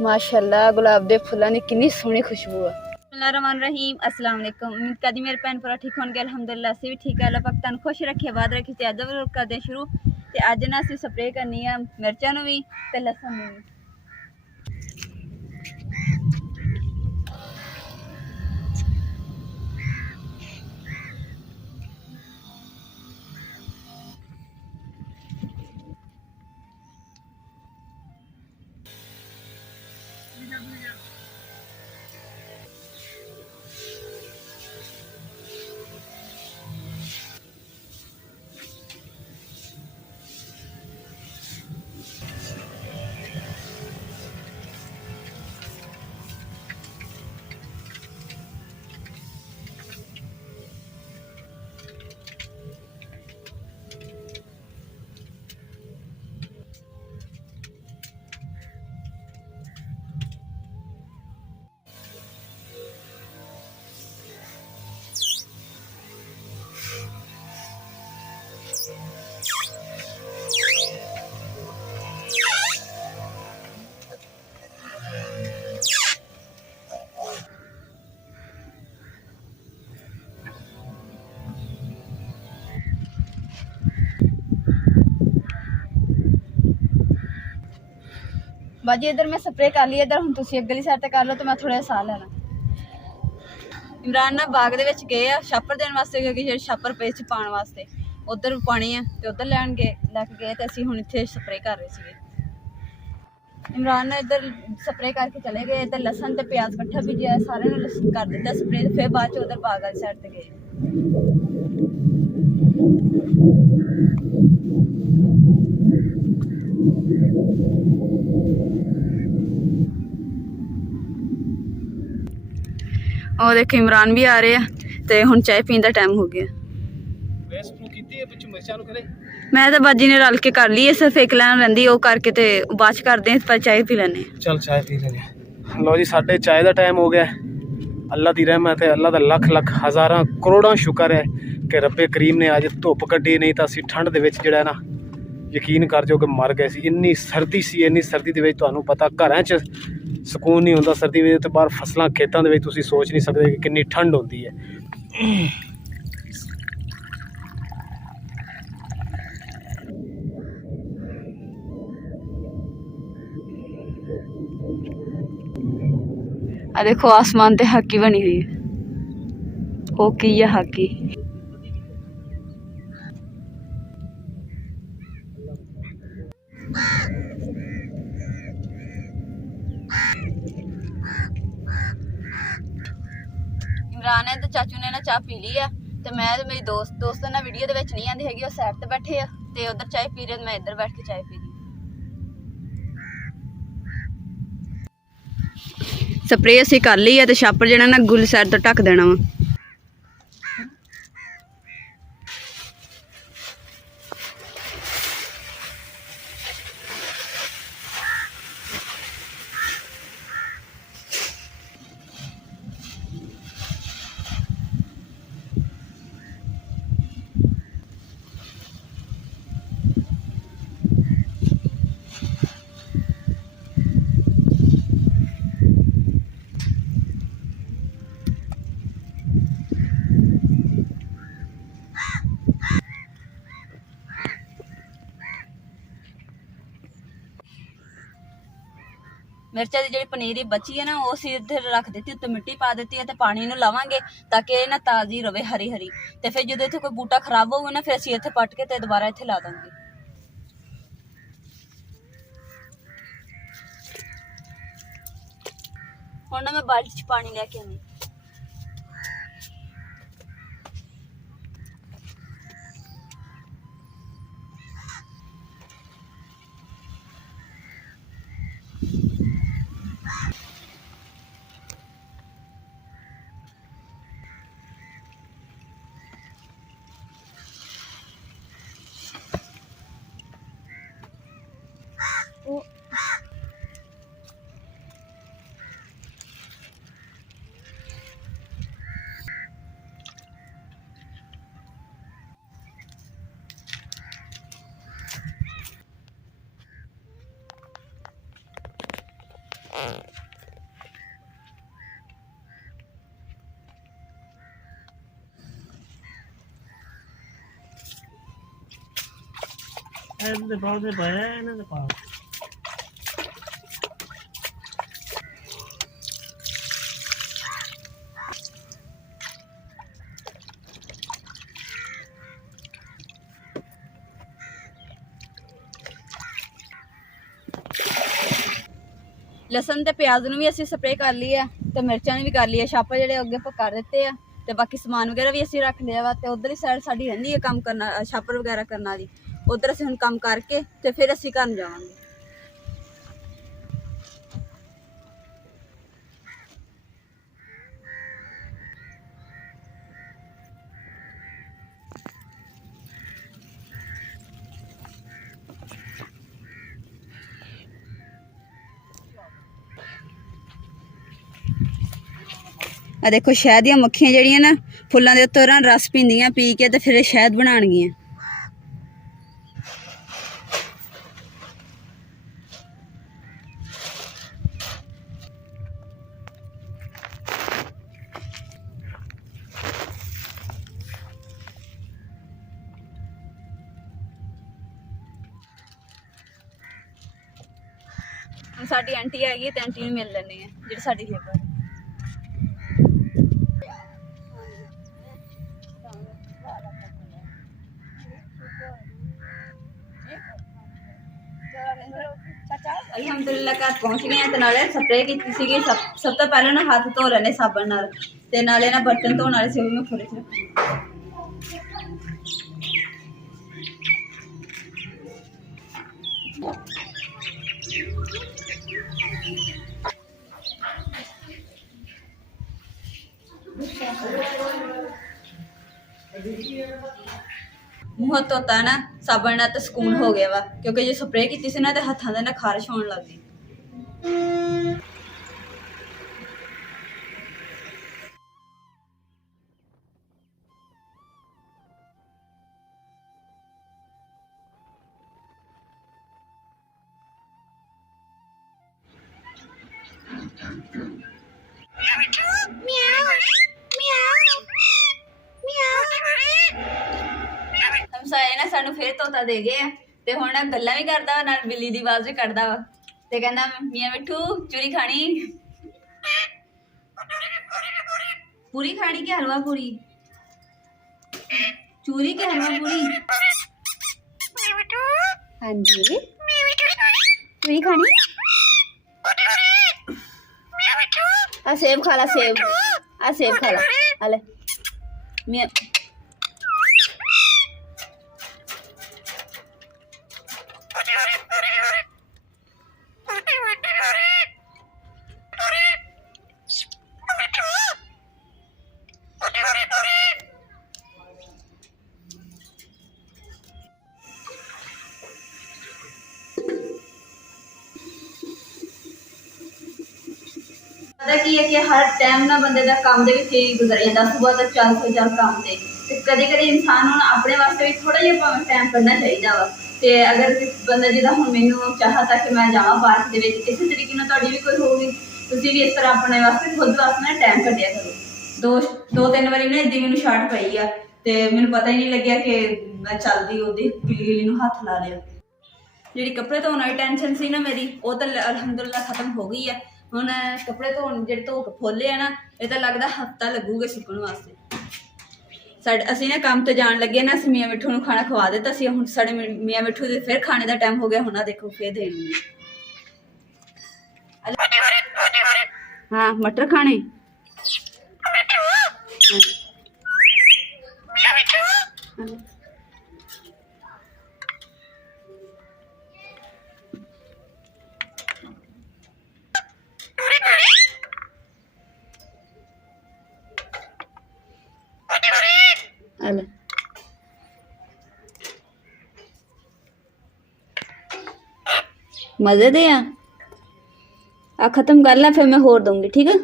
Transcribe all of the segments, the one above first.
माशाल्लाह गुलाब दे फुल्लां दी कितनी सोहनी खुशबू है। बिस्मिल्लाहिर्रहमानिर्रहीम। अस्सलाम वालेकुम। उम्मीद करदी मेरे भैन भरा ठीक होणगे। अल्हम्दुलिल्लाह असीं भी ठीक है। अल्लाह पाक तुहानूं खुश रखे, बाद रखे। ते अज्ज व्लॉग करदे शुरू। ते अज्ज ना असीं स्प्रे करनी है मिर्चां नूं भी ते लहसुन नूं भी। बाजी इधर मैं स्प्रे कर ली, इधर हुण तुसीं अगली साइड ते कर लो तो मैं थोड़ा साह लेना। इमरान ना बाग दे विच गए आ छापर देने वास्ते, क्योंकि जेह्ड़े छापर पे च पाने वास्ते उधर पानी है ते उधर लैके गए ते असीं हुण इत्थे स्प्रे कर रहे सीगे। इमरान ने इधर स्प्रे करके चले गए। इधर लसन ते प्याज कट्ठा बीजिया, सारे ने कर दिता स्प्रे। फिर बाद च उधर बाग वाली साइड ते गए। और देखो इमरान भी आ रहे हैं ते हुण चाय पीने का टाइम हो गया। मैं तो बाजी ने रल के कर ली है, सिर्फ एक लाइन रहिंदी वो करके ते बाद च करदे पर चाय पी लैने। चल चाय पी लेने। लो जी साढ़े चाय का टाइम हो गया। अल्लाह की रहमत है, अल्लाह का लख लख हज़ारां करोड़ां शुक्र है कि रब्बे करीम ने अज धुप कड्ढी, नहीं तो असीं ठंड दे विच जिहड़ा ना यकीन कर जो कि मर गए सी। इन्नी सर्दी सी, इन्नी सर्दी दे विच तुहानूं पता घरां च सुकून नहीं होंदा सर्दी विच, ते बाहर फसलां खेतां दे विच तुसीं सोच नहीं सकदे कि किन्नी ठंड होंदी है। आ देखो आसमान ते हाकी बनी हुई है, होकी या हाकी। इमरान ने तो चाचू ने ना चाह पी ली है ते मैं ते मेरी दोस्त ना वीडियो दे विच नहीं आंदी हैगी, वो साइड ते बैठे आ ते उधर चाय पी रहे, मैं इधर बैठ के चाय पी रही। स्प्रे असीं कर ली है ते छापर जेहड़ा ना गुल साइड तो ढक देना वा। मिर्चा की जी पनीरी बची है ना वो असीं इधर रख दी, उत्ते मिट्टी पा दी है, पानी नूं लावांगे ताकि ये ना ताज़ी रवे हरी हरी। तो फिर जो इत्थे कोई बूटा खराब होगा ना फिर असीं इत्थे पट के ते दोबारा इत्थे ला देंगे। हुण ना मैं बाल्टी च पानी लैके आनी। ਇਹਦੇ ਬਾਅਦ ਦੇ ਪਾਇਆ ਇਹਨਾਂ ਦੇ ਪਾ ਲਸਣ ਤੇ ਪਿਆਜ਼ ਨੂੰ ਵੀ ਅਸੀਂ ਸਪਰੇਅ ਕਰ ਲਈ ਆ ਤੇ ਮਿਰਚਾਂ ਨੂੰ ਵੀ ਕਰ ਲਈ ਆ। ਛਾਪਾ ਜਿਹੜੇ ਅੱਗੇ ਆਪਾਂ ਕਰ ਦਿੱਤੇ ਆ ਤੇ ਬਾਕੀ ਸਮਾਨ ਵਗੈਰਾ ਵੀ ਅਸੀਂ ਰੱਖ ਲਿਆ ਵਾ। ਤੇ ਉਧਰ ਹੀ ਸਾਈਡ ਸਾਡੀ ਰਹਿੰਦੀ ਹੈ ਕੰਮ ਕਰਨਾ, ਛਾਪਰ ਵਗੈਰਾ ਕਰਨ ਵਾਲੀ। ਉਧਰ ਅਸੀਂ ਹੁਣ ਕੰਮ ਕਰਕੇ ਤੇ ਫਿਰ ਅਸੀਂ ਘਰ ਨੂੰ ਜਾਵਾਂਗੇ। ਆ ਦੇਖੋ ਸ਼ਹਿਦ ਦੀਆਂ ਮੱਖੀਆਂ ਜਿਹੜੀਆਂ ਨਾ ਫੁੱਲਾਂ ਦੇ ਉੱਤੋਂ ਰਸ ਪੀਂਦੀਆਂ, ਪੀ ਕੇ ਤੇ ਫਿਰ ਸ਼ਹਿਦ ਬਣਾਉਣਗੀਆਂ। ਹੁਣ ਸਾਡੀ ਆਂਟੀ ਹੈਗੀ ਤੇ ਆਂਟੀ ਨੂੰ ਮਿਲ ਲੈਂਦੇ ਆ ਜਿਹੜੀ ਸਾਡੀ ਲੇਬਰ ਹੈ। ਅਲਹਮਦੁਲਿਲਾ ਘਰ ਪਹੁੰਚ ਗਏ ਤੇ ਨਾਲੇ ਸਪਰੇਅ ਕੀਤੀ ਸੀਗੀ। ਸਭ ਤੋਂ ਪਹਿਲਾਂ ਨਾ ਹੱਥ ਧੋ ਲੈਣੇ ਸਾਬਣ ਨਾਲ ਤੇ ਨਾਲੇ ਨਾ ਬਰਤਨ ਧੋਣ ਵਾਲੇ ਸੀ, ਉਹ ਵੀ ਮੈਂ ਖੁਰੇ 'ਚ ਮੂੰਹ ਧੋਤਾ ਨਾ ਸਾਬਣ ਨਾਲ ਤਾਂ ਸਕੂਨ ਹੋ ਗਿਆ ਵਾ, ਕਿਉਂਕਿ ਜੇ ਸਪਰੇਅ ਕੀਤੀ ਸੀ ਨਾ ਤੇ ਹੱਥਾਂ ਦੇ ਨਾ ਖਾਰਿਸ਼ ਹੋਣ ਲੱਗ ਗਈ। ਹਮਸਾਏ ਨਾ ਸਾਨੂੰ ਫੇਰ ਤੋਤਾ ਦੇ ਗਏ ਆ ਤੇ ਹੁਣ ਗੱਲਾਂ ਵੀ ਕਰਦਾ ਨਾਲ ਬਿੱਲੀ ਦੀ ਆਵਾਜ਼ ਵੀ ਕੱਢਦਾ ਵਾ ਤੇ ਕਹਿੰਦਾ ਮੀਆਂ ਮਿੱਠੂ ਚੂਰੀ ਖਾਣੀ, पूरी खानी के हलवा पूरी, चूरी के हलवा पूरी। हाँ जी पूरी खानी। आ सेब खा ला, सेब आ सेब खा ला, हले मैं पता की है कि हर टाइम ना बंदे का काम दे विच ही गुजर जाता, सुबह तक चल काम से कदे कदे इंसान हूँ अपने वास्ते भी थोड़ा जिहा टाइम करना चाहिए वा। ते अगर बंदा जिदा हुण मैनूं चाहता कि मैं जावां पार्क दे विच, इस तरीके नाल तुहाडी भी कोई होगी, तुसीं भी इस तरह अपने वास्ते खुद वास्ते ना टाइम कड्ढिया करो। दो तीन बारी ना इदां मैनूं शार्ट पई आ ते मैनूं पता ही नहीं लग्गिया कि मैं चलदी ओहदी गिली गिली नूं हत्थ ला लिया। जिहड़ी कपड़े धोने वाली टेंशन सी ना मेरी, वो तो अलहमदुलिल्लाह खत्म हो गई है। ਹੁਣ ਕੱਪੜੇ ਧੋਣ ਜਿਹੜੇ ਧੋ ਕੇ ਫੋਲੇ ਆ ਨਾ, ਇਹ ਤਾਂ ਲੱਗਦਾ ਹਫਤਾ ਲੱਗੂਗਾ ਸੁੱਕਣ ਵਾਸਤੇ। ਅਸੀਂ ਨਾ ਕੰਮ ਤੇ ਜਾਣ ਲੱਗੇ ਨਾ, ਅਸੀਂ ਮੀਆਂ ਮਿੱਠੂ ਨੂੰ ਖਾਣਾ ਖਵਾ ਦਿੱਤਾ ਸੀ। ਹੁਣ ਸਾਡੇ ਮੀਆਂ ਮਿੱਠੂ ਦੇ ਫਿਰ ਖਾਣੇ ਦਾ ਟਾਈਮ ਹੋ ਗਿਆ। ਹੁਣ ਆ ਦੇਖੋ ਫਿਰ ਦੇਣ ਨੂੰ। ਹਾਂ ਮਟਰ ਖਾਣੇ। मजे दे आ खत्म कर ला, फिर मैं होर दूंगी, ठीक है।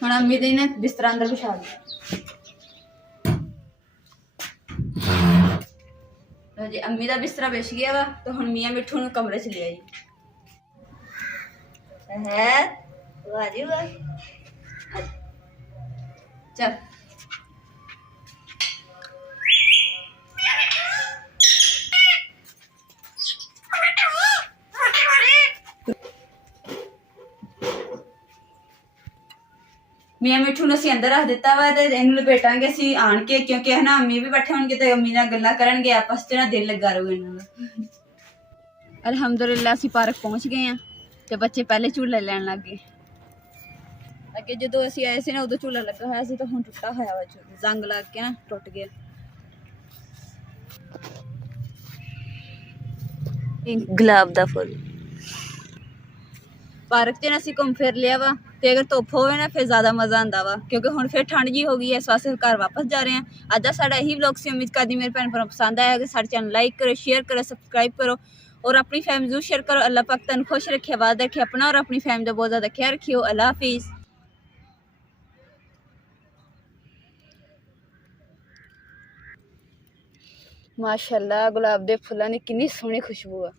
हुण अम्मी दे ना बिस्तर अंदर बिछा दिया। लो जी अम्मी दा बिस्तरा बिछ गया वा, तो हुण मियां मिठू नूं कमरे च ले आई है। वाह जी वाह, चल ਮੀਆਂ ਮਿੱਠੂ ਨੂੰ ਅਸੀਂ ਅੰਦਰ ਰੱਖ ਦਿੱਤਾ ਵਾ ਤੇ ਇਹਨੂੰ ਲਪੇਟਾਂਗੇ ਅਸੀਂ ਆਣ ਕੇ, ਕਿਉਂਕਿ ਹੈ ਨਾ ਅੰਮੀ ਵੀ ਬੈਠੇ ਹੋਣਗੇ ਤੇ ਅੰਮੀ ਨਾਲ ਗੱਲਾਂ ਕਰਨਗੇ, ਆਪਸ 'ਚ ਨਾ ਦਿਲ ਲੱਗਾ ਰਹੂਗਾ ਇਹਨਾਂ ਦਾ। ਅਲਹਮਦੁਲਿਲਾ ਅਸੀਂ ਪਾਰਕ ਪਹੁੰਚ ਗਏ ਆ ਤੇ ਬੱਚੇ ਪਹਿਲੇ ਝੂਲੇ ਲੈਣ ਲੱਗ ਗਏ। ਅੱਗੇ ਜਦੋਂ ਅਸੀਂ ਆਏ ਸੀ ਨਾ ਉਦੋਂ ਝੂਲਾ ਲੱਗਾ ਹੋਇਆ ਸੀ, ਤਾਂ ਹੁਣ ਟੁੱਟਾ ਹੋਇਆ ਵਾ, ਜ਼ੰਗ ਲੱਗ ਕੇ ਨਾ ਟੁੱਟ ਗਿਆ। ਗੁਲਾਬ ਦਾ ਫੁੱਲ ਪਾਰਕ 'ਚ ਨਾ ਅਸੀਂ ਘੁੰਮ ਫਿਰ ਲਿਆ ਵਾ, ਤੇ ਅਗਰ ਧੁੱਪ ਹੋਵੇ ਨਾ ਫਿਰ ਜ਼ਿਆਦਾ ਮਜ਼ਾ ਆਉਂਦਾ ਵਾ, ਕਿਉਂਕਿ ਹੁਣ ਫਿਰ ਠੰਡ ਜੀ ਹੋ ਗਈ ਹੈ, ਇਸ ਵਾਸਤੇ ਘਰ ਵਾਪਸ ਜਾ ਰਹੇ ਹਾਂ। ਅੱਜ ਦਾ ਸਾਡਾ ਇਹੀ ਵਲੌਗ ਸੀ। ਉਮੀਦ ਕਰਦੀ ਮੇਰੇ ਭੈਣ ਭਰਾ ਪਸੰਦ ਆਇਆ ਕਿ ਸਾਡੇ ਚੈਨਲ ਲਾਈਕ ਕਰੋ, ਸ਼ੇਅਰ ਕਰੋ, ਸਬਸਕ੍ਰਾਈਬ ਕਰੋ और अपनी फैमिली जरूर शेयर करो। अल्लाह पाक तुम खुश रखे, आबाद रखे, अपना और अपनी फैमिली का बहुत ज़्यादा ख्याल रखियो। अल्लाह हाफिज़। माशाल्लाह गुलाब दे फुल्लां दी किन्नी सोहनी खुशबू आ।